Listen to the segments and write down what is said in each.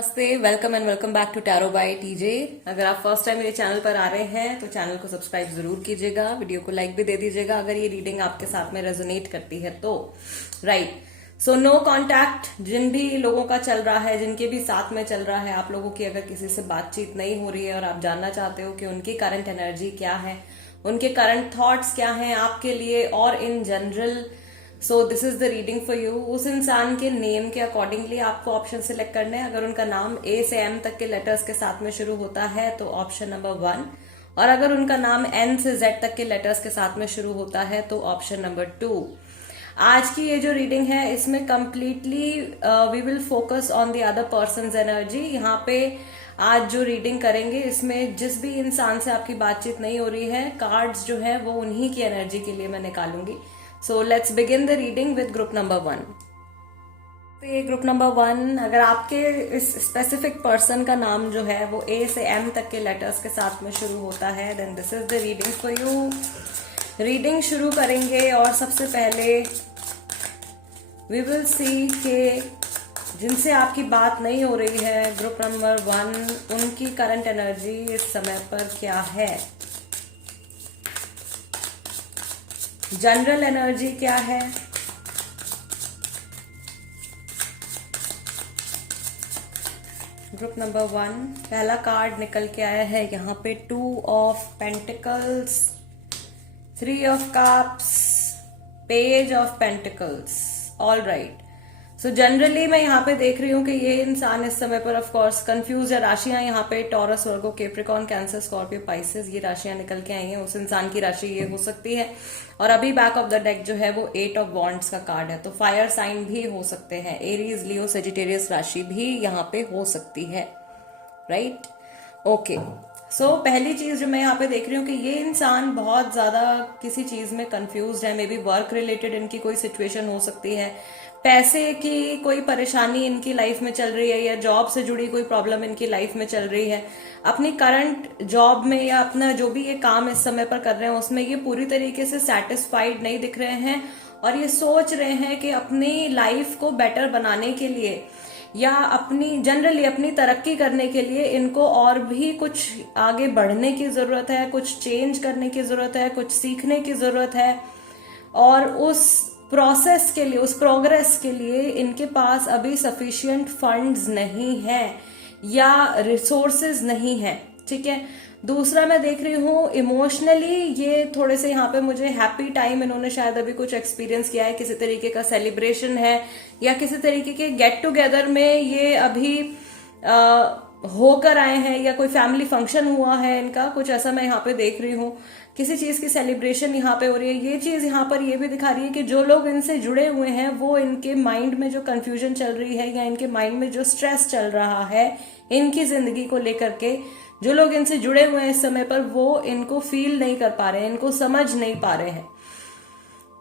नमस्ते, welcome and welcome back to tarot by TJ. अगर आप फर्स्ट टाइम मेरे चैनल पर आ रहे हैं तो चैनल को सब्सक्राइब जरूर कीजिएगा, वीडियो को लाइक भी दे दीजिएगा अगर ये रीडिंग आपके साथ में रेजोनेट करती है तो। Right, so no contact. जिन भी लोगों का चल रहा है, जिनके भी साथ में चल रहा है, आप लोगों की अगर किसी से बातचीत नहीं हो रही है और आप जानना चाहते हो कि उनकी करंट एनर्जी क्या है, उनके करंट थॉट्स क्या हैं आपके लिए और in general, so this is the reading for you. उस इंसान के नेम के अकॉर्डिंगली आपको ऑप्शन सिलेक्ट करने हैं। अगर उनका नाम ए से एम तक के लेटर्स के साथ में शुरू होता है तो ऑप्शन नंबर 1, और अगर उनका नाम एन से जेड तक के लेटर्स के साथ में शुरू होता है तो ऑप्शन नंबर 2। आज की ये जो रीडिंग है इसमें completely we will focus on the other person's energy. यहाँ पे आज जो रीडिंग करेंगे इसमें जिस भी इंसान से आपकी बातचीत नहीं हो रही है, कार्ड्स जो है वो उन्हीं की एनर्जी के लिए मैं निकालूंगी। So let's begin the reading with group number 1। तो ये ग्रुप नंबर 1, अगर आपके इस स्पेसिफिक पर्सन का नाम जो है वो ए से एम तक के लेटर्स के साथ में शुरू होता है, then this is the reading for you. Reading शुरू करेंगे और सबसे पहले वी विल सी के जिनसे आपकी बात नहीं हो रही है, ग्रुप नंबर 1, उनकी करंट एनर्जी इस समय पर क्या है, जनरल एनर्जी क्या है, ग्रुप नंबर 1। पहला कार्ड निकल के आया है यहाँ पे 2 of pentacles, 3 of cups, page of pentacles. All right, so generally मैं यहाँ पे देख रही हूँ कि ये इंसान इस समय पर ऑफ कोर्स कंफ्यूज है। राशियां यहाँ पे टॉरस, वर्गो, कैप्रिकॉर्न, कैंसर, स्कॉर्पियो, पाइसेस, ये राशियां निकल के आई हैं। उस इंसान की राशि ये हो सकती है। और अभी बैक ऑफ द डेक जो है वो 8 ऑफ वॉन्ड्स का कार्ड है, तो फायर साइन भी हो सकते हैं। एरीज, लियो, सेजिटेरियस राशि भी यहाँ पे हो सकती है। Right, okay. सो पहली चीज जो मैं यहाँ पे देख रही हूँ कि ये इंसान बहुत ज्यादा किसी चीज में कंफ्यूज है। मे बी वर्क रिलेटेड इनकी कोई सिचुएशन हो सकती है, पैसे की कोई परेशानी इनकी लाइफ में चल रही है, या जॉब से जुड़ी कोई प्रॉब्लम इनकी लाइफ में चल रही है। अपनी करंट जॉब में या अपना जो भी ये काम इस समय पर कर रहे हैं उसमें ये पूरी तरीके से सेटिस्फाइड नहीं दिख रहे हैं, और ये सोच रहे हैं कि अपनी लाइफ को बेटर बनाने के लिए या अपनी जनरली अपनी तरक्की करने के लिए इनको और भी कुछ आगे बढ़ने की जरूरत है, कुछ चेंज करने की जरूरत है, कुछ सीखने की जरूरत है। और उस प्रोसेस के लिए, उस प्रोग्रेस के लिए इनके पास अभी सफिशिएंट फंड्स नहीं है या रिसोर्सेज नहीं है। ठीक है। दूसरा मैं देख रही हूँ इमोशनली ये थोड़े से यहाँ पे मुझे हैप्पी टाइम इन्होंने शायद अभी कुछ एक्सपीरियंस किया है, किसी तरीके का सेलिब्रेशन है या किसी तरीके के गेट टुगेदर में ये अभी होकर आए हैं, या कोई फैमिली फंक्शन हुआ है इनका, कुछ ऐसा मैं यहाँ पे देख रही हूँ। किसी चीज की सेलिब्रेशन यहाँ पे हो रही है। ये चीज यहाँ पर ये भी दिखा रही है कि जो लोग इनसे जुड़े हुए हैं वो इनके माइंड में जो कंफ्यूजन चल रही है या इनके माइंड में जो स्ट्रेस चल रहा है इनकी जिंदगी को लेकर के, जो लोग इनसे जुड़े हुए हैं इस समय पर वो इनको फील नहीं कर पा रहे हैं, इनको समझ नहीं पा रहे हैं,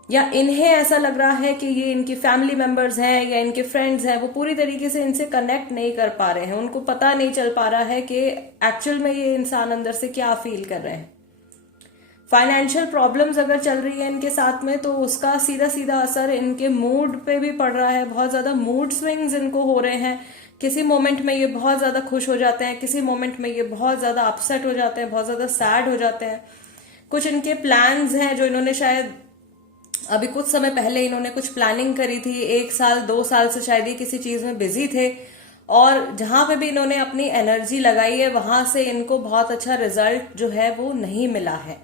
या इन्हें ऐसा लग रहा है कि ये इनकी फैमिली मेंबर्स हैं या इनके फ्रेंड्स हैं, वो पूरी तरीके से इनसे कनेक्ट नहीं कर पा रहे हैं। उनको पता नहीं चल पा रहा है कि एक्चुअल में ये इंसान अंदर से क्या फील कर रहे हैं। फाइनेंशियल प्रॉब्लम्स अगर चल रही है इनके साथ में तो उसका सीधा सीधा असर इनके मूड पे भी पड़ रहा है। बहुत ज्यादा मूड स्विंग्स इनको हो रहे हैं। किसी मोमेंट में ये बहुत ज्यादा खुश हो जाते हैं, किसी मोमेंट में ये बहुत ज्यादा अपसेट हो जाते हैं, बहुत ज्यादा सैड हो जाते हैं। कुछ इनके प्लान्स हैं जो इन्होंने शायद अभी कुछ समय पहले इन्होंने कुछ प्लानिंग करी थी, 1 साल 2 साल से शायद ये किसी चीज में बिजी थे, और जहां पे भी इन्होंने अपनी एनर्जी लगाई है वहां से इनको बहुत अच्छा रिजल्ट जो है वो नहीं मिला है।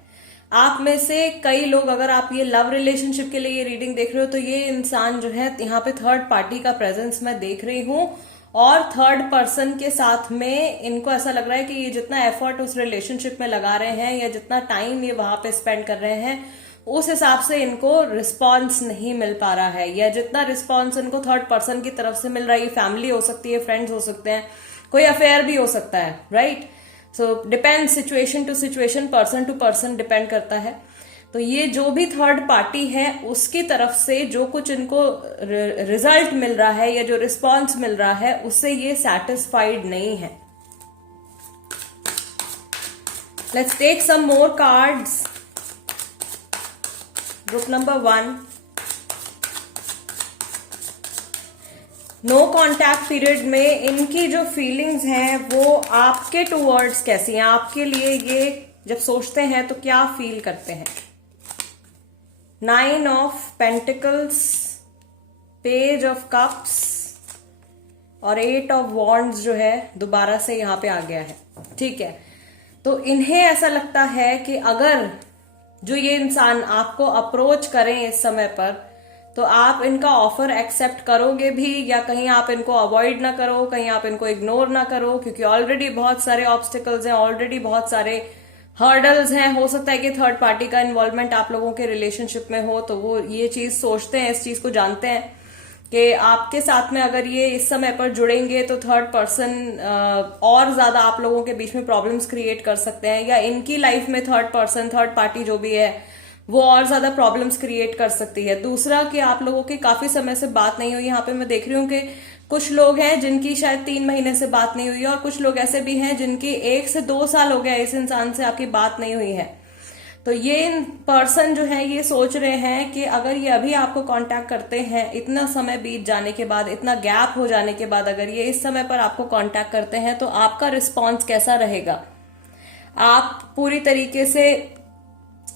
आप में से कई लोग, अगर आप ये लव रिलेशनशिप के लिए ये रीडिंग देख रहे हो तो ये इंसान जो है यहाँ पे थर्ड पार्टी का प्रेजेंस मैं देख रही हूँ, और थर्ड पर्सन के साथ में इनको ऐसा लग रहा है कि ये जितना एफर्ट उस रिलेशनशिप में लगा रहे हैं या जितना टाइम ये वहां पे स्पेंड कर रहे हैं उस हिसाब से इनको रिस्पॉन्स नहीं मिल पा रहा है, या जितना रिस्पॉन्स इनको थर्ड पर्सन की तरफ से मिल रहा है, फैमिली हो सकती है, फ्रेंड्स हो सकते हैं, कोई अफेयर भी हो सकता है। Right, so depend, situation to situation, person to person depend करता है। तो ये जो भी थर्ड पार्टी है उसकी तरफ से जो कुछ इनको रिजल्ट मिल रहा है या जो रिस्पॉन्स मिल रहा है उससे ये सैटिस्फाइड नहीं है। Let's take some more cards. Group number 1, no contact period में इनकी जो फीलिंग्स हैं वो आपके टूवर्ड्स कैसी हैं, आपके लिए ये जब सोचते हैं तो क्या फील करते हैं। 9 of pentacles, page of cups और 8 ऑफ वॉन्ड्स जो है दोबारा से यहां पे आ गया है। ठीक है, तो इन्हें ऐसा लगता है कि अगर जो ये इंसान आपको अप्रोच करें इस समय पर, तो आप इनका ऑफर एक्सेप्ट करोगे भी, या कहीं आप इनको अवॉइड ना करो, कहीं आप इनको इग्नोर ना करो, क्योंकि ऑलरेडी बहुत सारे ऑब्स्टिकल्स हैं, ऑलरेडी बहुत सारे हर्डल्स हैं। हो सकता है कि थर्ड पार्टी का इन्वॉल्वमेंट आप लोगों के रिलेशनशिप में हो, तो वो ये चीज सोचते हैं, इस चीज को जानते हैं कि आपके साथ में अगर ये इस समय पर जुड़ेंगे तो थर्ड पर्सन और ज्यादा आप लोगों के बीच में प्रॉब्लम्स क्रिएट कर सकते हैं, या इनकी लाइफ में थर्ड पर्सन, थर्ड पार्टी जो भी है वो और ज्यादा प्रॉब्लम्स क्रिएट कर सकती है। दूसरा कि आप लोगों की काफी समय से बात नहीं हुई। यहाँ पे मैं देख रही हूँ कि कुछ लोग हैं जिनकी शायद 3 महीने से बात नहीं हुई है, और कुछ लोग ऐसे भी हैं जिनकी 1 से 2 साल हो गया इस इंसान से आपकी बात नहीं हुई है। तो ये पर्सन जो है ये सोच रहे हैं कि अगर ये अभी आपको कांटेक्ट करते हैं, इतना समय बीत जाने के बाद, इतना गैप हो जाने के बाद अगर ये इस समय पर आपको कांटेक्ट करते हैं, तो आपका रिस्पॉन्स कैसा रहेगा। आप पूरी तरीके से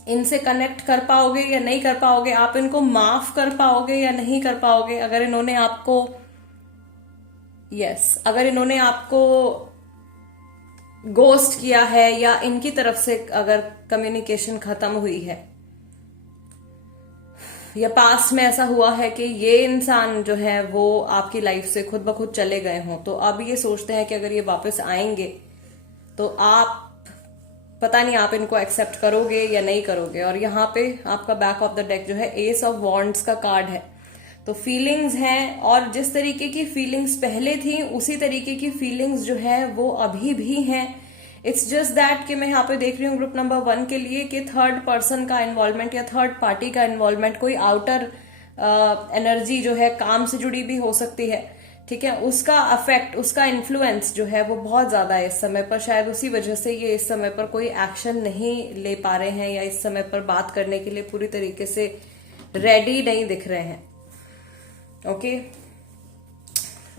इनसे कनेक्ट कर पाओगे या नहीं कर पाओगे, आप इनको माफ कर पाओगे या नहीं कर पाओगे। अगर इन्होंने आपको अगर इन्होंने आपको गोस्ट किया है, या इनकी तरफ से अगर कम्युनिकेशन खत्म हुई है, या पास्ट में ऐसा हुआ है कि ये इंसान जो है वो आपकी लाइफ से खुद ब खुद चले गए हों, तो अब ये सोचते हैं कि अगर ये वापस आएंगे तो आप पता नहीं आप इनको एक्सेप्ट करोगे या नहीं करोगे। और यहाँ पे आपका बैक ऑफ द डेक जो है एस ऑफ वॉन्ड्स का कार्ड है। तो फीलिंग्स हैं, और जिस तरीके की फीलिंग्स पहले थी उसी तरीके की फीलिंग्स जो है वो अभी भी हैं। इट्स जस्ट दैट कि मैं यहाँ पे देख रही हूँ ग्रुप नंबर 1 के लिए कि थर्ड पर्सन का इन्वॉल्वमेंट या थर्ड पार्टी का इन्वॉल्वमेंट, कोई आउटर एनर्जी जो है काम से जुड़ी भी हो सकती है। ठीक है, उसका अफेक्ट, उसका इन्फ्लुएंस जो है वो बहुत ज्यादा है इस समय पर। शायद उसी वजह से ये इस समय पर कोई एक्शन नहीं ले पा रहे हैं, या इस समय पर बात करने के लिए पूरी तरीके से रेडी नहीं दिख रहे हैं। Okay,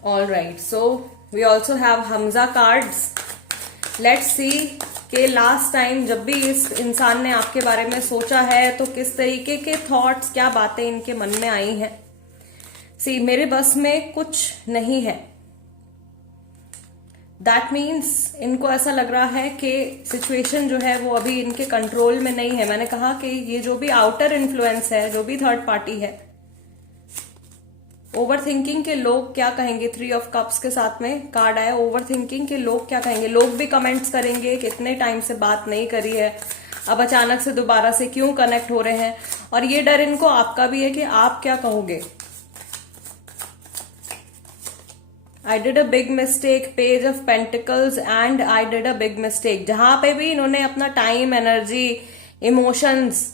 all right, so we also have हमजा कार्ड्स। लेट्स सी कि लास्ट टाइम जब भी इस इंसान ने आपके बारे में सोचा है तो किस तरीके के थॉट्स, क्या बातें इनके मन में आई हैं। सी, मेरे बस में कुछ नहीं है, दैट मीन्स इनको ऐसा लग रहा है कि सिचुएशन जो है वो अभी इनके कंट्रोल में नहीं है। मैंने कहा कि ये जो भी आउटर इन्फ्लुएंस है, जो भी थर्ड पार्टी है, ओवर थिंकिंग के लोग क्या कहेंगे। 3 ऑफ कप्स के साथ में कार्ड आया, ओवर थिंकिंग के लोग क्या कहेंगे। लोग भी कमेंट्स करेंगे कि इतने टाइम से बात नहीं करी है, अब अचानक से दोबारा से क्यों कनेक्ट हो रहे हैं। और ये डर इनको आपका भी है कि आप क्या कहोगे। I did a big mistake, page of pentacles and I did a big mistake। जहां पे भी इन्होंने अपना टाइम, एनर्जी, इमोशंस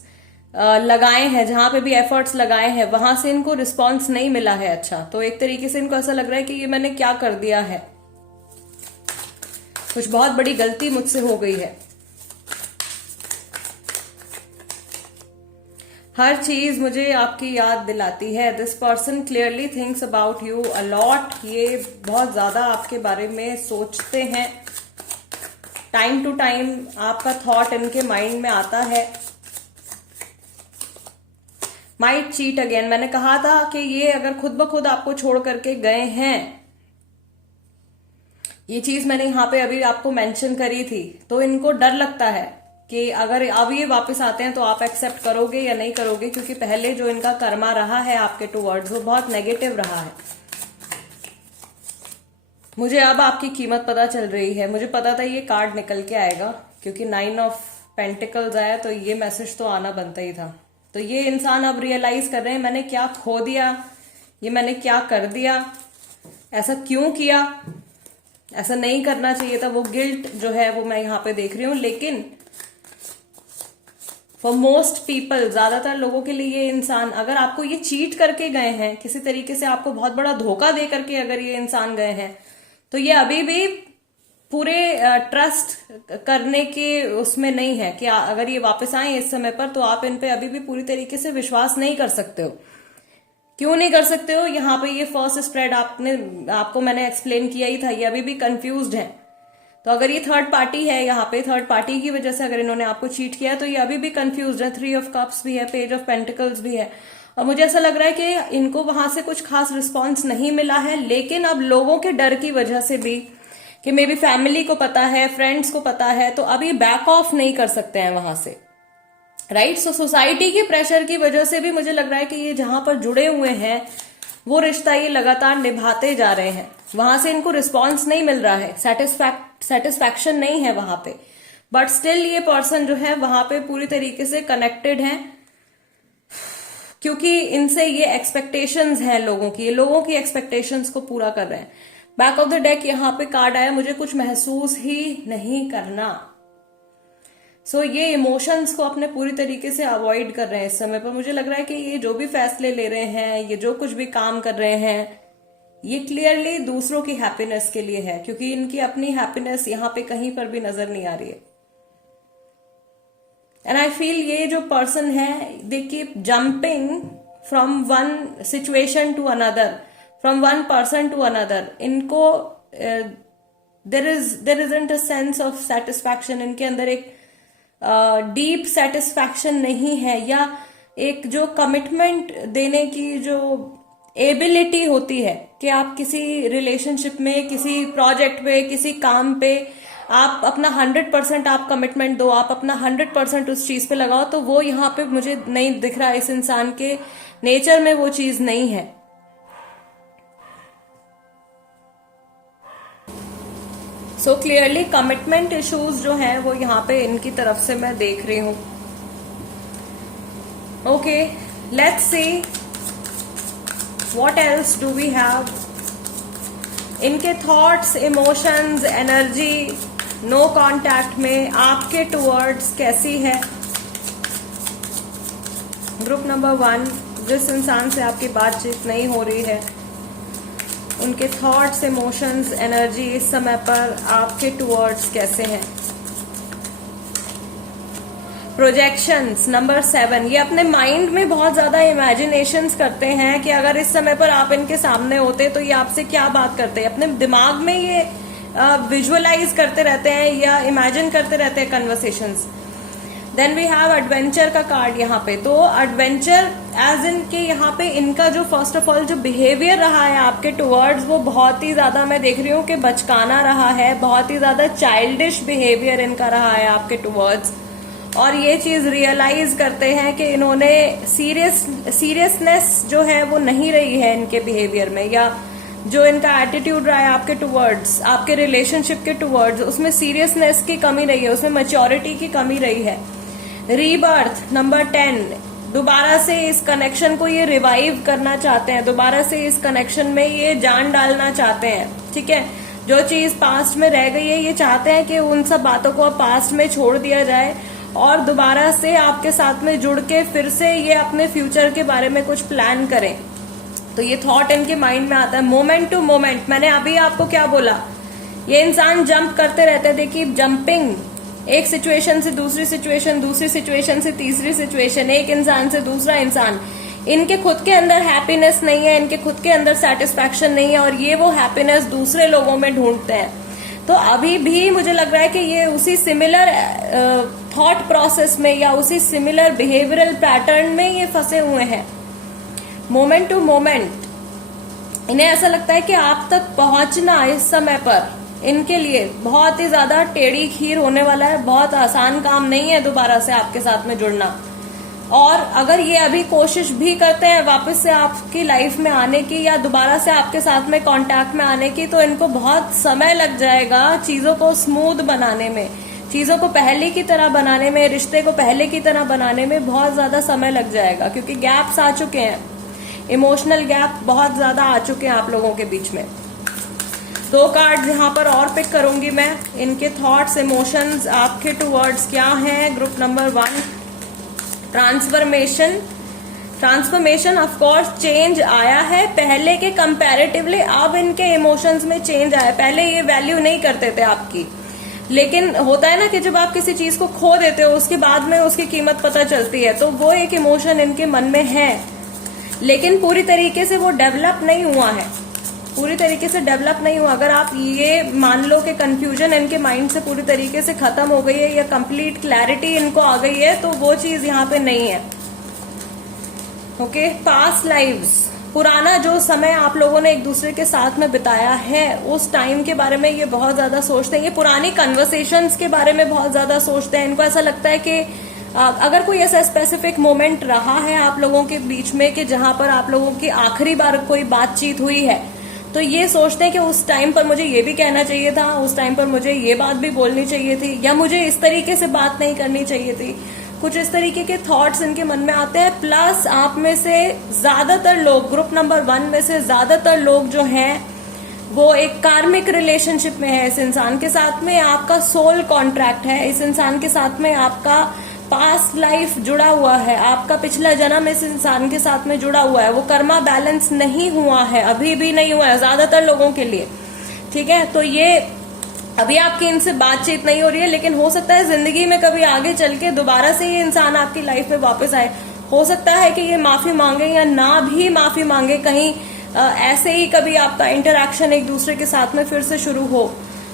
लगाए हैं, जहां पे भी एफर्ट्स लगाए हैं, वहां से इनको रिस्पॉन्स नहीं मिला है अच्छा, तो एक तरीके से इनको ऐसा लग रहा है कि ये मैंने क्या कर दिया है, कुछ बहुत बड़ी गलती मुझसे हो गई है। हर चीज मुझे आपकी याद दिलाती है। This person clearly thinks about you a lot. ये बहुत ज्यादा आपके बारे में सोचते हैं, टाइम टू टाइम आपका थॉट इनके माइंड में आता है। माइट चीट अगेन, मैंने कहा था कि ये अगर खुद ब खुद आपको छोड़ करके गए हैं, ये चीज मैंने यहाँ पे अभी आपको मेंशन करी थी, तो इनको डर लगता है कि अगर अब ये वापस आते हैं तो आप एक्सेप्ट करोगे या नहीं करोगे, क्योंकि पहले जो इनका कर्मा रहा है आपके टूवर्ड्स वो बहुत नेगेटिव रहा है। मुझे अब आपकी कीमत पता चल रही है। मुझे पता था ये कार्ड निकल के आएगा, क्योंकि 9 ऑफ पेंटिकल्स आया तो ये मैसेज तो आना बनता ही था। तो ये इंसान अब रियलाइज कर रहे हैं मैंने क्या खो दिया, ये मैंने क्या कर दिया, ऐसा क्यों किया, ऐसा नहीं करना चाहिए था। वो गिल्ट जो है वो मैं यहाँ पे देख रही हूँ। लेकिन फॉर मोस्ट पीपल, ज्यादातर लोगों के लिए ये इंसान, अगर आपको ये चीट करके गए हैं, किसी तरीके से आपको बहुत बड़ा धोखा दे करके अगर ये इंसान गए हैं, तो ये अभी भी पूरे ट्रस्ट करने के उसमें नहीं है कि अगर ये वापस आए इस समय पर तो आप इन पे अभी भी पूरी तरीके से विश्वास नहीं कर सकते हो। क्यों नहीं कर सकते हो? यहाँ पे ये फर्स्ट स्प्रेड आपको मैंने एक्सप्लेन किया ही था, ये अभी भी कंफ्यूज्ड है। तो अगर ये थर्ड पार्टी है, यहाँ पे थर्ड पार्टी की वजह से अगर इन्होंने आपको चीट किया तो ये अभी भी कंफ्यूज्ड है। 3 ऑफ कप्स भी है, पेज ऑफ पेंटिकल्स भी है, और मुझे ऐसा लग रहा है कि इनको वहां से कुछ खास रिस्पॉन्स नहीं मिला है। लेकिन अब लोगों के डर की वजह से भी, कि मे बी फैमिली को पता है, फ्रेंड्स को पता है, तो अभी बैक ऑफ नहीं कर सकते हैं वहां से, राइट। सो सोसाइटी के प्रेशर की वजह से भी मुझे लग रहा है कि ये जहां पर जुड़े हुए हैं वो रिश्ता ये लगातार निभाते जा रहे हैं। वहां से इनको रिस्पॉन्स नहीं मिल रहा है, सेटिस्फैक्शन नहीं है वहां पे, बट स्टिल ये पर्सन जो है वहां पे पूरी तरीके से कनेक्टेड है, क्योंकि इनसे ये एक्सपेक्टेशंस हैं लोगों की, ये लोगों की एक्सपेक्टेशंस को पूरा कर रहे हैं। बैक ऑफ द डेक यहाँ पे कार्ड आया, मुझे कुछ महसूस ही नहीं करना। सो ये इमोशंस को अपने पूरी तरीके से अवॉइड कर रहे हैं इस समय पर। मुझे लग रहा है कि ये जो भी फैसले ले रहे हैं, ये जो कुछ भी काम कर रहे हैं, ये क्लियरली दूसरों की हैप्पीनेस के लिए है, क्योंकि इनकी अपनी हैप्पीनेस यहाँ पे कहीं पर भी नजर नहीं आ रही है। एंड आई फील ये जो पर्सन है, they keep jumping from one situation to another, from one person to another. इनको there isn't a sense of satisfaction, इनके अंदर एक डीप सेटिस्फैक्शन नहीं है, या एक जो कमिटमेंट देने की जो एबिलिटी होती है कि आप किसी रिलेशनशिप में, किसी प्रोजेक्ट पे, किसी काम पे आप अपना 100% आप कमिटमेंट दो, आप अपना 100% उस चीज पे लगाओ, तो वो यहाँ पे मुझे नहीं दिख रहा। इस इंसान के नेचर में वो चीज नहीं है। सो क्लियरली कमिटमेंट इश्यूज जो है वो यहाँ पे इनकी तरफ से मैं देख रही हूं। Okay, let's see what else do we have. इनके thoughts, emotions, energy no contact में आपके टुवर्ड्स कैसी है? ग्रुप नंबर 1, जिस इंसान से आपकी बातचीत नहीं हो रही है, उनके थॉट्स, इमोशंस, एनर्जी इस समय पर आपके टुवर्ड्स कैसे हैं? प्रोजेक्शंस नंबर 7, ये अपने माइंड में बहुत ज्यादा इमेजिनेशंस करते हैं कि अगर इस समय पर आप इनके सामने होते तो ये आपसे क्या बात करते हैं। अपने दिमाग में ये विजुअलाइज करते रहते हैं या इमेजिन करते रहते हैं conversations. Then we have adventure का कार्ड यहाँ पे। तो एडवेंचर एज इन के यहाँ पे इनका जो फर्स्ट ऑफ ऑल जो बिहेवियर रहा है आपके टुवर्ड्स, वो बहुत ही ज्यादा मैं देख रही हूँ कि बचकाना रहा है, बहुत ही ज्यादा चाइल्डिश बिहेवियर इनका रहा है आपके टुवर्ड्स। और ये चीज रियलाइज करते हैं कि इन्होंने सीरियसनेस जो है वो नहीं रही है इनके बिहेवियर में, या जो इनका एटीट्यूड रहा है आपके टुवर्ड्स, आपके रिलेशनशिप के टुवर्ड्स, उसमें सीरियसनेस की कमी रही है, उसमें मैच्योरिटी की कमी रही है। रीबर्थ नंबर 10, दोबारा से इस कनेक्शन को ये रिवाइव करना चाहते हैं, दोबारा से इस कनेक्शन में ये जान डालना चाहते हैं। ठीक है, जो चीज पास्ट में रह गई है, ये चाहते हैं कि उन सब बातों को अब पास्ट में छोड़ दिया जाए और दोबारा से आपके साथ में जुड़ के फिर से ये अपने फ्यूचर के बारे में कुछ प्लान करें। तो ये थॉट इनके माइंड में आता है मोमेंट टू मोमेंट। मैंने अभी आपको क्या बोला, ये इंसान जंप करते रहते हैं, देखिए जंपिंग, एक सिचुएशन से दूसरी सिचुएशन, दूसरी सिचुएशन से तीसरी सिचुएशन, एक इंसान से दूसरा इंसान। इनके खुद के अंदर हैप्पीनेस नहीं है, इनके खुद के अंदर सेटिस्फैक्शन नहीं है, और ये वो हैप्पीनेस दूसरे लोगों में ढूंढते हैं। तो अभी भी मुझे लग रहा है कि ये उसी सिमिलर थॉट प्रोसेस में या उसी सिमिलर बिहेवियरल पैटर्न में ये फंसे हुए हैं। मोमेंट टू मोमेंट इन्हें ऐसा लगता है कि आप तक पहुंचना इस समय पर इनके लिए बहुत ही ज्यादा टेढ़ी खीर होने वाला है। बहुत आसान काम नहीं है दोबारा से आपके साथ में जुड़ना, और अगर ये अभी कोशिश भी करते हैं वापस से आपकी लाइफ में आने की या दोबारा से आपके साथ में कांटेक्ट में आने की, तो इनको बहुत समय लग जाएगा चीजों को स्मूथ बनाने में, चीजों को पहले की तरह बनाने में, रिश्ते को पहले की तरह बनाने में बहुत ज्यादा समय लग जाएगा, क्योंकि गैप्स आ चुके हैं, इमोशनल गैप बहुत ज्यादा आ चुके हैं आप लोगों के बीच में। 2 कार्ड यहाँ पर और पिक करूंगी मैं। इनके थॉट्स, इमोशंस आपके टुवर्ड्स क्या हैं? Group number 1, transformation of course change आया है पहले के कंपैरेटिवली। अब इनके इमोशंस में चेंज आया, पहले ये वैल्यू नहीं करते थे आपकी, लेकिन होता है ना कि जब आप किसी चीज को खो देते हो उसके बाद में उसकी कीमत पता चलती है, तो वो एक इमोशन इनके मन में है लेकिन पूरी तरीके से वो डेवलप नहीं हुआ है, पूरी तरीके से डेवलप नहीं हुआ। अगर आप ये मान लो कि कंफ्यूजन इनके माइंड से पूरी तरीके से खत्म हो गई है या कंप्लीट क्लैरिटी इनको आ गई है, तो वो चीज यहाँ पे नहीं है। ओके, पास्ट लाइव्स, पुराना जो समय आप लोगों ने एक दूसरे के साथ में बिताया है, उस टाइम के बारे में ये बहुत ज्यादा सोचते हैं। ये पुरानी कन्वर्सेशंस के बारे में बहुत ज्यादा सोचते हैं। इनको ऐसा लगता है कि अगर कोई ऐसा स्पेसिफिक मोमेंट रहा है आप लोगों के बीच में कि जहां पर आप लोगों की आखिरी बार कोई बातचीत हुई है, तो ये सोचते हैं कि उस टाइम पर मुझे ये भी कहना चाहिए था, उस टाइम पर मुझे ये बात भी बोलनी चाहिए थी, या मुझे इस तरीके से बात नहीं करनी चाहिए थी। कुछ इस तरीके के थॉट्स इनके मन में आते हैं। प्लस आप में से ज्यादातर लोग, ग्रुप नंबर 1 में से ज्यादातर लोग जो हैं वो एक कार्मिक रिलेशनशिप में है इस इंसान के साथ में। आपका सोल कॉन्ट्रैक्ट है इस इंसान के साथ में, आपका पास्ट लाइफ जुड़ा हुआ है, आपका पिछला जन्म इस इंसान के साथ में जुड़ा हुआ है। वो कर्मा बैलेंस नहीं हुआ है, अभी भी नहीं हुआ है ज्यादातर लोगों के लिए। ठीक है, तो ये अभी आपकी इनसे बातचीत नहीं हो रही है, लेकिन हो सकता है जिंदगी में कभी आगे चल के दोबारा से ये इंसान आपकी लाइफ में वापस आए। हो सकता है कि ये माफी मांगे या ना भी माफी मांगे, कहीं ऐसे ही कभी आपका इंटरैक्शन एक दूसरे के साथ में फिर से शुरू हो।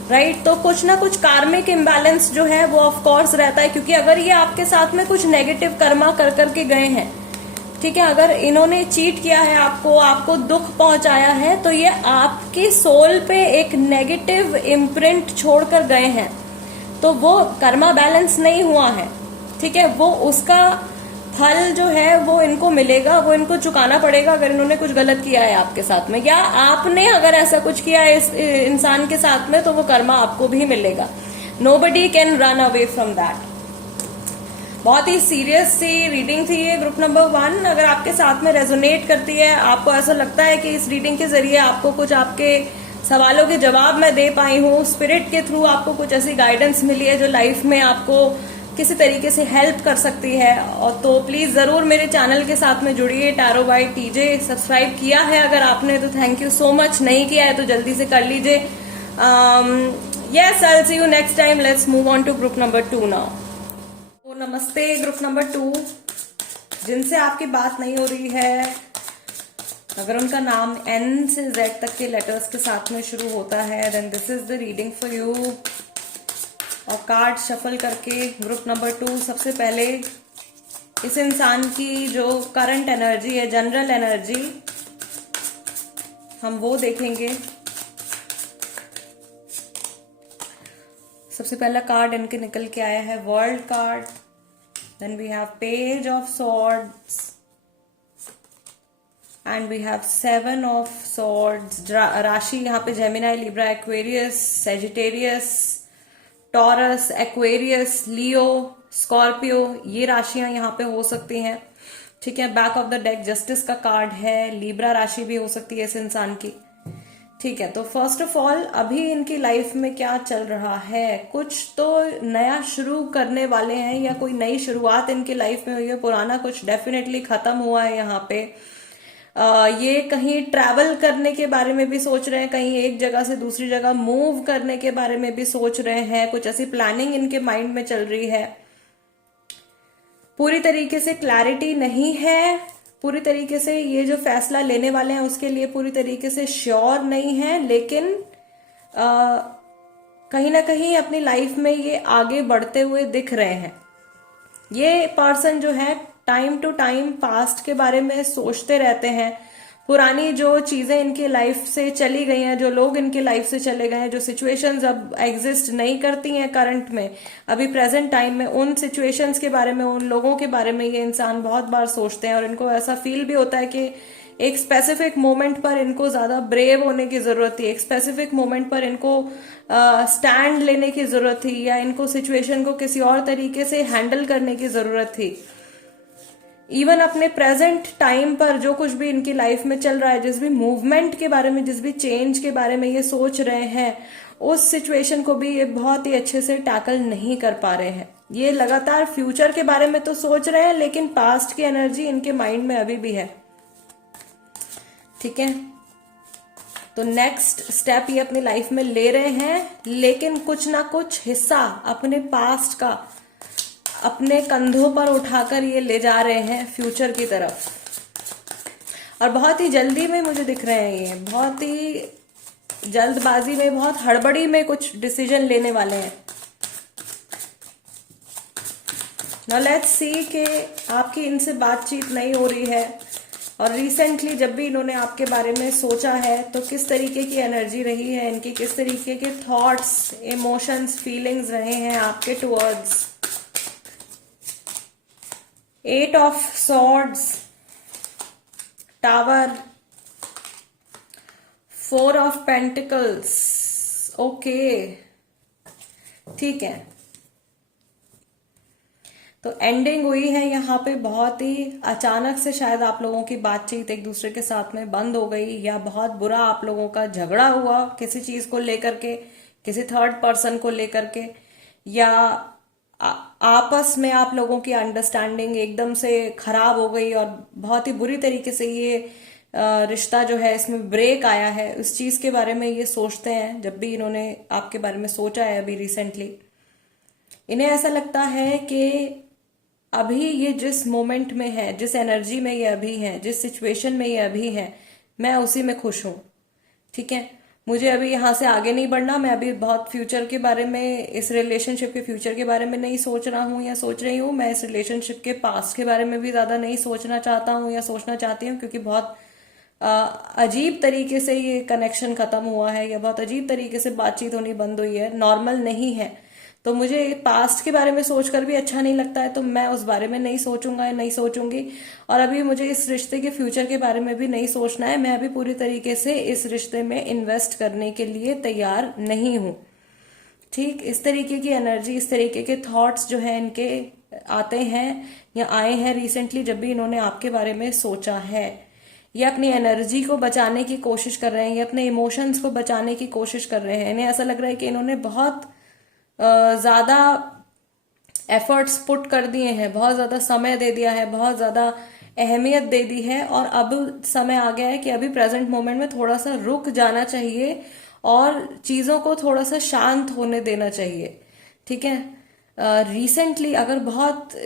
राइट, तो कुछ ना कुछ कार्मिक इम्बैलेंस जो है वो ऑफ कोर्स रहता है, क्योंकि अगर ये आपके साथ में कुछ नेगेटिव कर्मा कर करके गए हैं, ठीक है, अगर इन्होंने चीट किया है आपको दुख पहुंचाया है, तो ये आपकी सोल पे एक नेगेटिव इम्प्रिंट छोड़कर गए हैं, तो वो कर्मा बैलेंस नहीं हुआ है। ठीक है, वो उसका फल जो है वो इनको मिलेगा, वो इनको चुकाना पड़ेगा अगर इन्होंने कुछ गलत किया है आपके साथ में, या आपने अगर ऐसा कुछ किया है इस इंसान के साथ में, तो वो कर्मा आपको भी मिलेगा। Nobody can run away from that. बहुत ही सीरियस सी रीडिंग थी ये ग्रुप नंबर 1। अगर आपके साथ में रेजोनेट करती है, आपको ऐसा लगता है कि इस रीडिंग के जरिए आपको कुछ आपके सवालों के जवाब मैं दे पाई हूँ, स्पिरिट के थ्रू आपको कुछ ऐसी गाइडेंस मिली है जो लाइफ में आपको किसी तरीके से हेल्प कर सकती है, और तो प्लीज जरूर मेरे चैनल के साथ में जुड़िए। टैरो बाय टीजे सब्सक्राइब किया है अगर आपने तो थैंक यू सो मच, नहीं किया है तो जल्दी से कर लीजिए। Yes, I will see you next time. Let's move on to group number 2 now. तो नमस्ते ग्रुप नंबर 2, जिनसे आपकी बात नहीं हो रही है, अगर उनका नाम N से Z तक के लेटर्स के साथ में शुरू होता है, then this is the reading for you. और कार्ड शफल करके ग्रुप नंबर 2, सबसे पहले इस इंसान की जो करंट एनर्जी है, जनरल एनर्जी, हम वो देखेंगे। सबसे पहला कार्ड इनके निकल के आया है world card, then we have page of swords and we have 7 of swords. राशि यहाँ पे Gemini, Libra, Aquarius, Sagittarius, Taurus, Aquarius, Leo, Scorpio, ये राशियां यहाँ पे हो सकती हैं। ठीक है, back of the deck justice का कार्ड है, लिब्रा राशि भी हो सकती है इस इंसान की। ठीक है, तो फर्स्ट ऑफ ऑल अभी इनकी लाइफ में क्या चल रहा है, कुछ तो नया शुरू करने वाले हैं या कोई नई शुरुआत इनकी लाइफ में हुई है। पुराना कुछ डेफिनेटली खत्म हुआ है यहाँ पे। ये कहीं ट्रैवल करने के बारे में भी सोच रहे हैं, कहीं एक जगह से दूसरी जगह मूव करने के बारे में भी सोच रहे हैं, कुछ ऐसी प्लानिंग इनके माइंड में चल रही है। पूरी तरीके से क्लैरिटी नहीं है, पूरी तरीके से ये जो फैसला लेने वाले हैं उसके लिए पूरी तरीके से श्योर नहीं है, लेकिन कहीं ना कहीं अपनी लाइफ में ये आगे बढ़ते हुए दिख रहे हैं। ये पर्सन जो है टाइम टू टाइम पास्ट के बारे में सोचते रहते हैं। पुरानी जो चीजें इनकी लाइफ से चली गई हैं, जो लोग इनकी लाइफ से चले गए हैं, जो सिचुएशंस अब एग्जिस्ट नहीं करती हैं करंट में, अभी प्रेजेंट टाइम में, उन सिचुएशंस के बारे में, उन लोगों के बारे में ये इंसान बहुत बार सोचते हैं। और इनको ऐसा फील भी होता है कि एक स्पेसिफिक मोमेंट पर इनको ज्यादा ब्रेव होने की जरूरत थी, एक स्पेसिफिक मोमेंट पर इनको स्टैंड लेने की जरूरत थी, या इनको सिचुएशन को किसी और तरीके से हैंडल करने की जरूरत थी। इवन अपने प्रेजेंट टाइम पर जो कुछ भी इनकी लाइफ में चल रहा है, जिस भी मूवमेंट के बारे में, जिस भी चेंज के बारे में ये सोच रहे हैं, उस सिचुएशन को भी ये बहुत ही अच्छे से टैकल नहीं कर पा रहे हैं। ये लगातार फ्यूचर के बारे में तो सोच रहे हैं, लेकिन पास्ट की एनर्जी इनके माइंड में अभी भी है। ठीक है, तो नेक्स्ट स्टेप ये अपनी लाइफ में ले रहे हैं, लेकिन कुछ ना कुछ हिस्सा अपने पास्ट का अपने कंधों पर उठाकर ये ले जा रहे हैं फ्यूचर की तरफ। और बहुत ही जल्दी में मुझे दिख रहे हैं, ये बहुत ही जल्दबाजी में, बहुत हड़बड़ी में कुछ डिसीजन लेने वाले हैं। नाउ लेट्स सी कि आपकी इनसे बातचीत नहीं हो रही है और रिसेंटली जब भी इन्होंने आपके बारे में सोचा है तो किस तरीके की एनर्जी रही है इनकी, किस तरीके के थॉट्स, इमोशंस, फीलिंग्स रहे हैं आपके towards. 8 of swords, tower, 4 of pentacles. Okay, ठीक है, तो एंडिंग हुई है यहाँ पे बहुत ही अचानक से। शायद आप लोगों की बातचीत एक दूसरे के साथ में बंद हो गई, या बहुत बुरा आप लोगों का झगड़ा हुआ किसी चीज को लेकर के, किसी थर्ड पर्सन को लेकर के, या आपस में आप लोगों की अंडरस्टैंडिंग एकदम से खराब हो गई और बहुत ही बुरी तरीके से ये रिश्ता जो है इसमें ब्रेक आया है। उस चीज के बारे में ये सोचते हैं जब भी इन्होंने आपके बारे में सोचा है अभी रिसेंटली। इन्हें ऐसा लगता है कि अभी ये जिस मोमेंट में है, जिस एनर्जी में ये अभी है, जिस सिचुएशन में ये अभी है, मैं उसी में खुश हूं। ठीक है, मुझे अभी यहां से आगे नहीं बढ़ना। मैं अभी बहुत फ्यूचर के बारे में, इस रिलेशनशिप के फ्यूचर के बारे में नहीं सोच रहा हूं या सोच रही हूं। मैं इस रिलेशनशिप के पास्ट के बारे में भी ज्यादा नहीं सोचना चाहता हूं या सोचना चाहती हूं, क्योंकि बहुत अजीब तरीके से ये कनेक्शन खत्म हुआ है या बहुत अजीब तरीके से बातचीत होनी बंद हुई है, नॉर्मल नहीं है। तो मुझे पास्ट के बारे में सोचकर भी अच्छा नहीं लगता है, तो मैं उस बारे में नहीं सोचूंगा या नहीं सोचूंगी। और अभी मुझे इस रिश्ते के फ्यूचर के बारे में भी नहीं सोचना है। मैं अभी पूरी तरीके से इस रिश्ते में इन्वेस्ट करने के लिए तैयार नहीं हूं। ठीक, इस तरीके की एनर्जी, इस तरीके के थॉट्स जो है इनके आते हैं या आए हैं रिसेंटली जब भी इन्होंने आपके बारे में सोचा है। ये अपनी एनर्जी को बचाने की कोशिश कर रहे हैं, ये अपने इमोशंस को बचाने की कोशिश कर रहे हैं। इन्हें ऐसा लग रहा है कि इन्होंने बहुत ज्यादा एफर्ट्स पुट कर दिए हैं, बहुत ज्यादा समय दे दिया है, बहुत ज्यादा अहमियत दे दी है, और अब समय आ गया है कि अभी प्रेजेंट मोमेंट में थोड़ा सा रुक जाना चाहिए और चीजों को थोड़ा सा शांत होने देना चाहिए। ठीक है, रिसेंटली अगर बहुत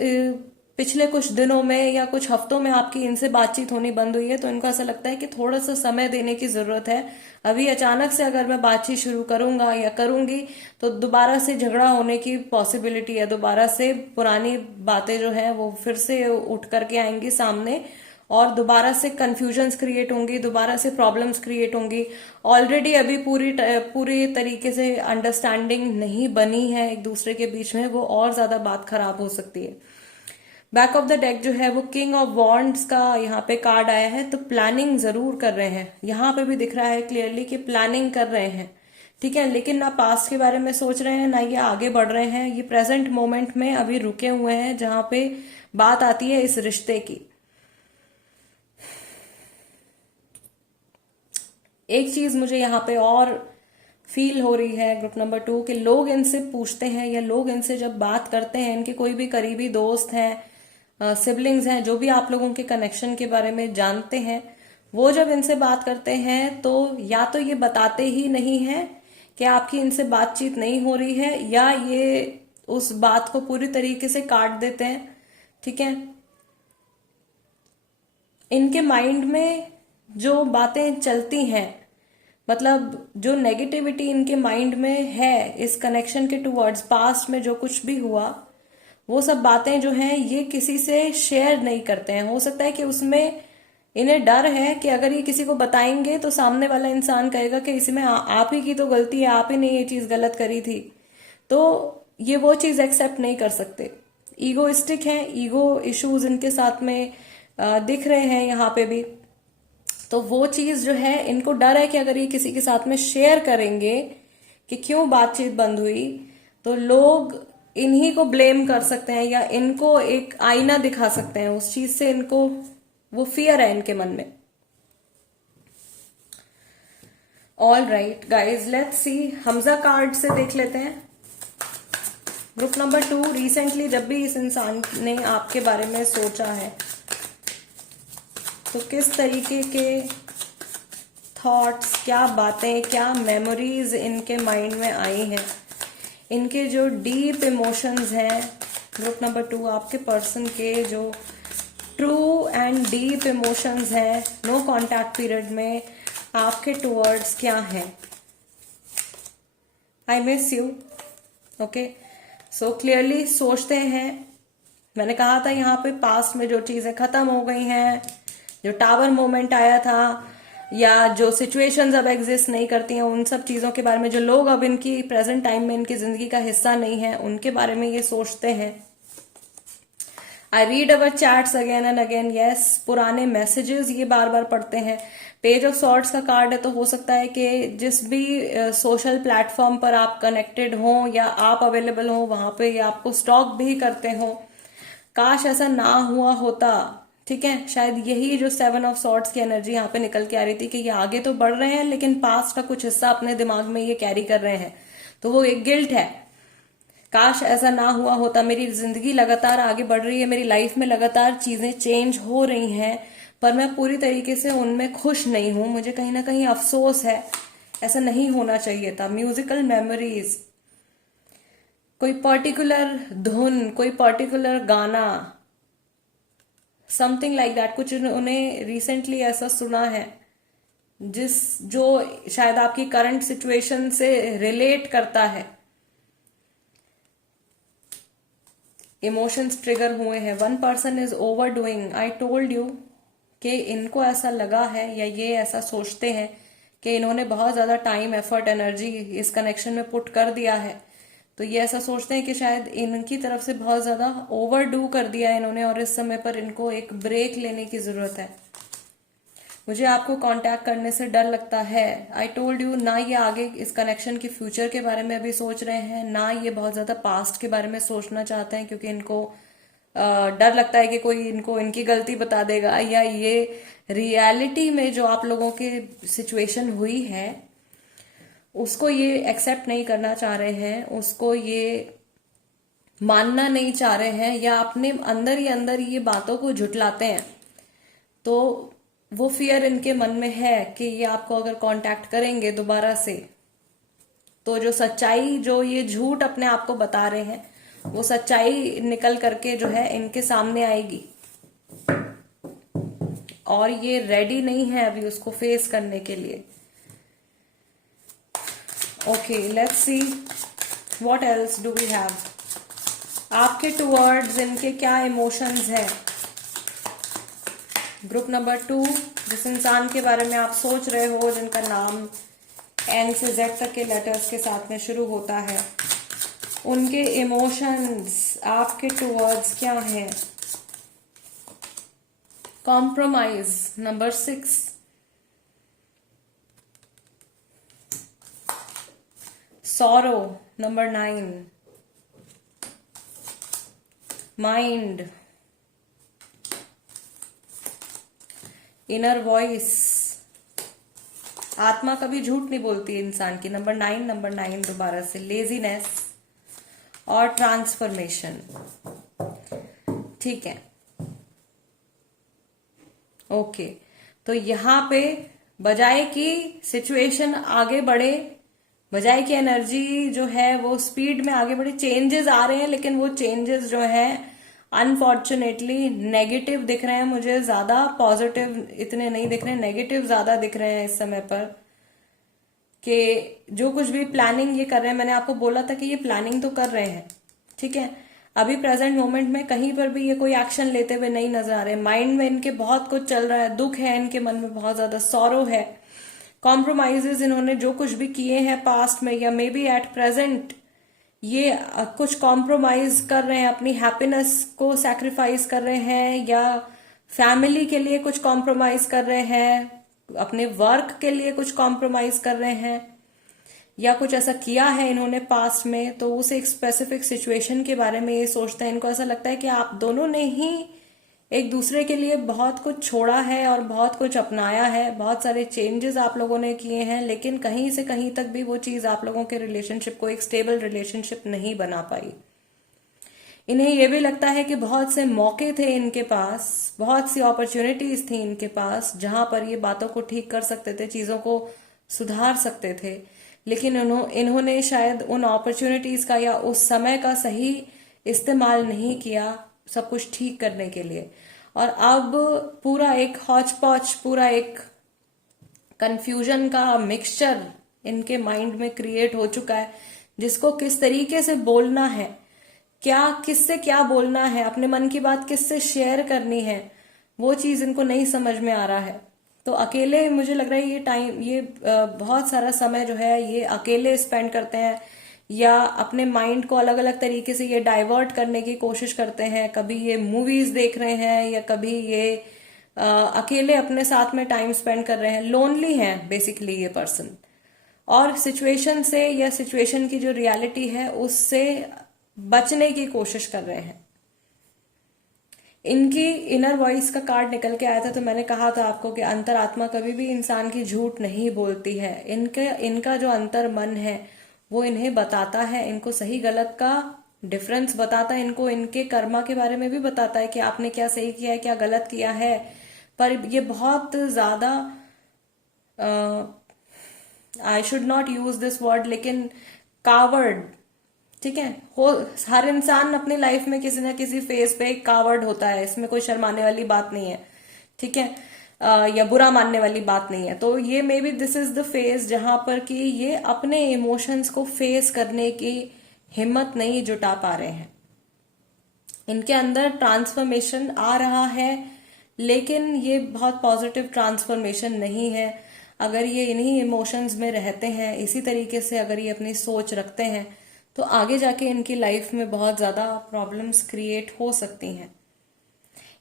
पिछले कुछ दिनों में या कुछ हफ्तों में आपकी इनसे बातचीत होनी बंद हुई है, तो इनको ऐसा लगता है कि थोड़ा सा समय देने की जरूरत है। अभी अचानक से अगर मैं बातचीत शुरू करूंगा या करूंगी तो दोबारा से झगड़ा होने की पॉसिबिलिटी है, दोबारा से पुरानी बातें जो है वो फिर से उठ करके आएंगी सामने और दोबारा से कंफ्यूजन्स क्रिएट होंगी, दोबारा से प्रॉब्लम्स क्रिएट होंगी। ऑलरेडी अभी पूरी तरीके से अंडरस्टैंडिंग नहीं बनी है एक दूसरे के बीच में, वो और ज्यादा बात खराब हो सकती है। बैक ऑफ द डेक जो है वो किंग ऑफ वॉन्ड्स का यहाँ पे कार्ड आया है, तो प्लानिंग जरूर कर रहे हैं। यहाँ पे भी दिख रहा है क्लियरली कि प्लानिंग कर रहे हैं। ठीक है, लेकिन ना पास्ट के बारे में सोच रहे हैं, ना ये आगे बढ़ रहे हैं। ये प्रेजेंट मोमेंट में अभी रुके हुए हैं जहां पे बात आती है इस रिश्ते की। एक चीज मुझे यहाँ पे और फील हो रही है ग्रुप नंबर 2 कि लोग इनसे पूछते हैं या लोग इनसे जब बात करते हैं, इनके कोई भी करीबी दोस्त हैं, सिबलिंग्स हैं, जो भी आप लोगों के कनेक्शन के बारे में जानते हैं, वो जब इनसे बात करते हैं तो या तो ये बताते ही नहीं हैं कि आपकी इनसे बातचीत नहीं हो रही है, या ये उस बात को पूरी तरीके से काट देते हैं। ठीक है, इनके माइंड में जो बातें चलती हैं, मतलब जो नेगेटिविटी इनके माइंड में है इस कनेक्शन के टुवर्ड्स, पास्ट में जो कुछ भी हुआ, वो सब बातें जो हैं ये किसी से शेयर नहीं करते हैं। हो सकता है कि उसमें इन्हें डर है कि अगर ये किसी को बताएंगे तो सामने वाला इंसान कहेगा कि इसमें आप ही की तो गलती है, आप ही ने ये चीज गलत करी थी, तो ये वो चीज एक्सेप्ट नहीं कर सकते। ईगोइस्टिक हैं, ईगो इश्यूज इनके साथ में दिख रहे हैं यहाँ पे भी। तो वो चीज जो है, इनको डर है कि अगर ये किसी के साथ में शेयर करेंगे कि क्यों बातचीत बंद हुई, तो लोग इन्हीं को ब्लेम कर सकते हैं या इनको एक आईना दिखा सकते हैं। उस चीज से इनको वो फियर है इनके मन में। All right guys, let's see, Hamza card से देख लेते हैं। ग्रुप नंबर 2, रिसेंटली जब भी इस इंसान ने आपके बारे में सोचा है तो किस तरीके के थॉट्स, क्या बातें, क्या मेमोरीज इनके माइंड में आई हैं, इनके जो डीप इमोशंस हैं ग्रुप नंबर 2 आपके पर्सन के, जो ट्रू एंड डीप इमोशंस है नो कॉन्टैक्ट पीरियड में आपके टुवर्ड्स क्या है? I miss you. Okay, so clearly सोचते हैं। मैंने कहा था यहाँ पे पास्ट में जो चीजें खत्म हो गई हैं, जो टावर मोमेंट आया था, या जो सिचुएशंस अब एग्जिस्ट नहीं करती हैं, उन सब चीजों के बारे में, जो लोग अब इनकी प्रेजेंट टाइम में इनकी जिंदगी का हिस्सा नहीं है, उनके बारे में ये सोचते हैं। I read our chats again and again. Yes, पुराने मैसेजेस ये बार बार पढ़ते हैं। पेज ऑफ सॉर्ट्स का कार्ड है, तो हो सकता है कि जिस भी सोशल प्लेटफॉर्म पर आप कनेक्टेड हो या आप अवेलेबल हो, वहां पे ये आपको स्टॉक भी करते हो। काश ऐसा ना हुआ होता। ठीक है, शायद यही जो 7 ऑफ सॉर्ट्स की एनर्जी यहाँ पे निकल के आ रही थी कि ये आगे तो बढ़ रहे हैं लेकिन पास्ट का कुछ हिस्सा अपने दिमाग में ये कैरी कर रहे हैं, तो वो एक गिल्ट है। काश ऐसा ना हुआ होता। मेरी जिंदगी लगातार आगे बढ़ रही है, मेरी लाइफ में लगातार चीजें चेंज हो रही हैं, पर मैं पूरी तरीके से उनमें खुश नहीं हूं। मुझे कहीं ना कहीं अफसोस है, ऐसा नहीं होना चाहिए था। म्यूजिकल मेमोरीज, कोई पर्टिकुलर धुन, कोई पर्टिकुलर गाना, समथिंग लाइक दैट। कुछ उन्हें रिसेंटली ऐसा सुना है जो शायद आपकी करंट सिचुएशन से रिलेट करता है। इमोशंस ट्रिगर हुए हैं। One person is over doing. I told you कि इनको ऐसा लगा है या ये ऐसा सोचते हैं कि इन्होंने बहुत ज्यादा टाइम, एफर्ट, एनर्जी इस कनेक्शन में पुट कर दिया है, तो ये ऐसा सोचते हैं कि शायद इनकी तरफ से बहुत ज्यादा ओवर डू कर दिया है इन्होंने और इस समय पर इनको एक ब्रेक लेने की जरूरत है। मुझे आपको कांटेक्ट करने से डर लगता है। आई टोल्ड यू, ना ये आगे इस कनेक्शन के फ्यूचर के बारे में अभी सोच रहे हैं, ना ये बहुत ज्यादा पास्ट के बारे में सोचना चाहते हैं, क्योंकि इनको डर लगता है कि कोई इनको इनकी गलती बता देगा, या ये रियलिटी में जो आप लोगों के सिचुएशन हुई है उसको ये एक्सेप्ट नहीं करना चाह रहे हैं, उसको ये मानना नहीं चाह रहे हैं, या अपने अंदर ही अंदर ये बातों को झुटलाते हैं। तो वो फियर इनके मन में है कि ये आपको अगर कांटेक्ट करेंगे दोबारा से, तो जो सच्चाई, जो ये झूठ अपने आप को बता रहे हैं, वो सच्चाई निकल करके जो है इनके सामने आएगी, और ये रेडी नहीं है अभी उसको फेस करने के लिए। Okay, let's see what else do we have. आपके टुवर्ड्स इनके क्या इमोशंस हैं? ग्रुप नंबर 2, जिस इंसान के बारे में आप सोच रहे हो, जिनका नाम एन से जेड तक के लेटर्स के साथ में शुरू होता है, उनके इमोशंस आपके टुवर्ड्स क्या हैं? Compromise number 6, sorrow number 9, mind, inner voice. आत्मा कभी झूठ नहीं बोलती है इंसान की। नंबर 9 दोबारा से, लेजीनेस और ट्रांसफॉर्मेशन। ठीक है, ओके, तो यहां पे बजाय की सिचुएशन आगे बढ़े, बजाय की एनर्जी जो है वो स्पीड में आगे बढ़े, चेंजेस आ रहे हैं, लेकिन वो चेंजेस जो है अनफॉर्चुनेटली नेगेटिव दिख रहे हैं मुझे ज्यादा, पॉजिटिव इतने नहीं दिख रहे हैं, नेगेटिव ज्यादा दिख रहे हैं इस समय पर। कि जो कुछ भी प्लानिंग ये कर रहे हैं, मैंने आपको बोला था कि ये प्लानिंग तो कर रहे हैं, ठीक है, अभी प्रेजेंट मोमेंट में कहीं पर भी ये कोई एक्शन लेते हुए नहीं नजर आ रहे। माइंड में इनके बहुत कुछ चल रहा है, दुख है इनके मन में, बहुत ज्यादा सॉरो है। कॉम्प्रोमाइजेस इन्होंने जो कुछ भी किए हैं पास्ट में या मे बी एट प्रेजेंट, ये कुछ कॉम्प्रोमाइज कर रहे हैं, अपनी हैप्पीनेस को सैक्रिफाइस कर रहे हैं, या फैमिली के लिए कुछ कॉम्प्रोमाइज कर रहे हैं, अपने वर्क के लिए कुछ कॉम्प्रोमाइज कर रहे हैं, या कुछ ऐसा किया है इन्होंने पास्ट में, तो उस एक स्पेसिफिक सिचुएशन के बारे में ये सोचते हैं। इनको ऐसा लगता है कि आप दोनों ने ही एक दूसरे के लिए बहुत कुछ छोड़ा है और बहुत कुछ अपनाया है, बहुत सारे चेंजेस आप लोगों ने किए हैं, लेकिन कहीं से कहीं तक भी वो चीज आप लोगों के रिलेशनशिप को एक स्टेबल रिलेशनशिप नहीं बना पाई। इन्हें यह भी लगता है कि बहुत से मौके थे इनके पास, बहुत सी अपॉर्चुनिटीज थी इनके पास, जहां पर ये बातों को ठीक कर सकते थे, चीजों को सुधार सकते थे, लेकिन इन्होंने शायद उन अपॉर्चुनिटीज का या उस समय का सही इस्तेमाल नहीं किया सब कुछ ठीक करने के लिए। और अब पूरा एक हॉच पॉच, पूरा एक कंफ्यूजन का मिक्सचर इनके माइंड में क्रिएट हो चुका है, जिसको किस तरीके से बोलना है, क्या किससे क्या बोलना है, अपने मन की बात किससे शेयर करनी है, वो चीज इनको नहीं समझ में आ रहा है। तो अकेले मुझे लग रहा है ये टाइम, ये बहुत सारा समय जो है ये अकेले स्पेंड करते हैं, या अपने माइंड को अलग अलग तरीके से ये डाइवर्ट करने की कोशिश करते हैं। कभी ये मूवीज देख रहे हैं, या कभी ये अकेले अपने साथ में टाइम स्पेंड कर रहे हैं, लोनली हैं बेसिकली ये पर्सन, और सिचुएशन से या सिचुएशन की जो रियलिटी है उससे बचने की कोशिश कर रहे हैं। इनकी इनर वॉइस का कार्ड निकल के आया था, तो मैंने कहा था आपको कि अंतरात्मा कभी भी इंसान की झूठ नहीं बोलती है। इनका जो अंतर मन है वो इन्हें बताता है, इनको सही गलत का डिफरेंस बताता है, इनको इनके कर्मा के बारे में भी बताता है कि आपने क्या सही किया है, क्या गलत किया है। पर ये बहुत ज्यादा, I should not use this word, लेकिन कावर्ड, ठीक है, हो हर इंसान अपनी लाइफ में किसी ना किसी फेज पे एक कावर्ड होता है, इसमें कोई शर्माने वाली बात नहीं है, ठीक है, या बुरा मानने वाली बात नहीं है। तो ये may be this is the phase जहां पर कि ये अपने इमोशंस को फेस करने की हिम्मत नहीं जुटा पा रहे हैं। इनके अंदर ट्रांसफॉर्मेशन आ रहा है, लेकिन ये बहुत पॉजिटिव ट्रांसफॉर्मेशन नहीं है। अगर ये इन्हीं इमोशंस में रहते हैं, इसी तरीके से अगर ये अपनी सोच रखते हैं, तो आगे जाके इनकी लाइफ में बहुत ज्यादा प्रॉब्लम्स क्रिएट हो सकती हैं।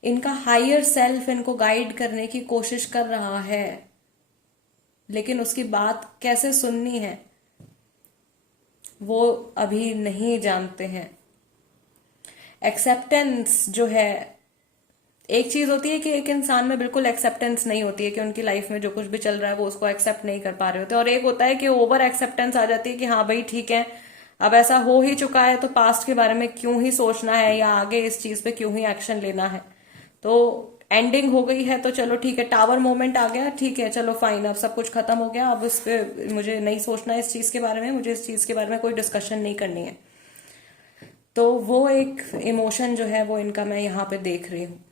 इनका हायर सेल्फ इनको गाइड करने की कोशिश कर रहा है, लेकिन उसकी बात कैसे सुननी है वो अभी नहीं जानते हैं। एक्सेप्टेंस जो है, एक चीज होती है कि एक इंसान में बिल्कुल एक्सेप्टेंस नहीं होती है, कि उनकी लाइफ में जो कुछ भी चल रहा है वो उसको एक्सेप्ट नहीं कर पा रहे होते, और एक होता है कि ओवर एक्सेप्टेंस आ जाती है कि हाँ भाई ठीक है, अब ऐसा हो ही चुका है तो पास्ट के बारे में क्यों ही सोचना है, या आगे इस चीज पे क्यों ही एक्शन लेना है। तो एंडिंग हो गई है तो चलो ठीक है, टावर मोमेंट आ गया, ठीक है चलो फाइन, अब सब कुछ खत्म हो गया, अब इस पे मुझे नहीं सोचना है, इस चीज के बारे में मुझे इस चीज के बारे में कोई डिस्कशन नहीं करनी है। तो वो एक इमोशन जो है वो इनका मैं यहाँ पे देख रही हूँ।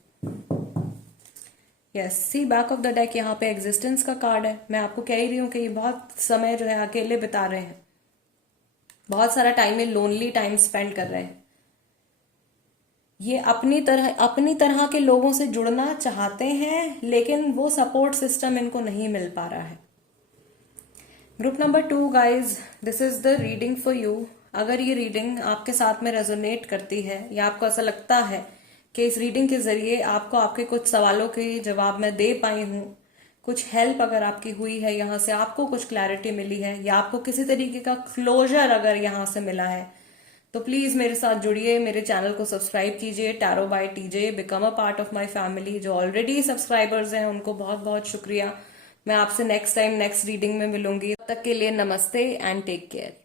Yes, see back of the deck यहाँ पे एग्जिस्टेंस का कार्ड है। मैं आपको कह ही रही हूँ कि ये बहुत समय जो है अकेले बिता रहे हैं, बहुत सारा टाइम ये लोनली टाइम स्पेंड कर रहे हैं। ये अपनी तरह के लोगों से जुड़ना चाहते हैं, लेकिन वो सपोर्ट सिस्टम इनको नहीं मिल पा रहा है। Group number 2 guys, this is the reading for you. अगर ये रीडिंग आपके साथ में रेजोनेट करती है, या आपको ऐसा लगता है कि इस रीडिंग के जरिए आपको आपके कुछ सवालों के जवाब मैं दे पाई हूं, कुछ हेल्प अगर आपकी हुई है, यहाँ से आपको कुछ क्लैरिटी मिली है, या आपको किसी तरीके का क्लोजर अगर यहाँ से मिला है, तो प्लीज मेरे साथ जुड़िए, मेरे चैनल को सब्सक्राइब कीजिए, tarot by TJ, become a part of my family. जो ऑलरेडी सब्सक्राइबर्स हैं उनको बहुत बहुत शुक्रिया। मैं आपसे नेक्स्ट टाइम नेक्स्ट रीडिंग में मिलूंगी। तब तक के लिए नमस्ते एंड टेक केयर।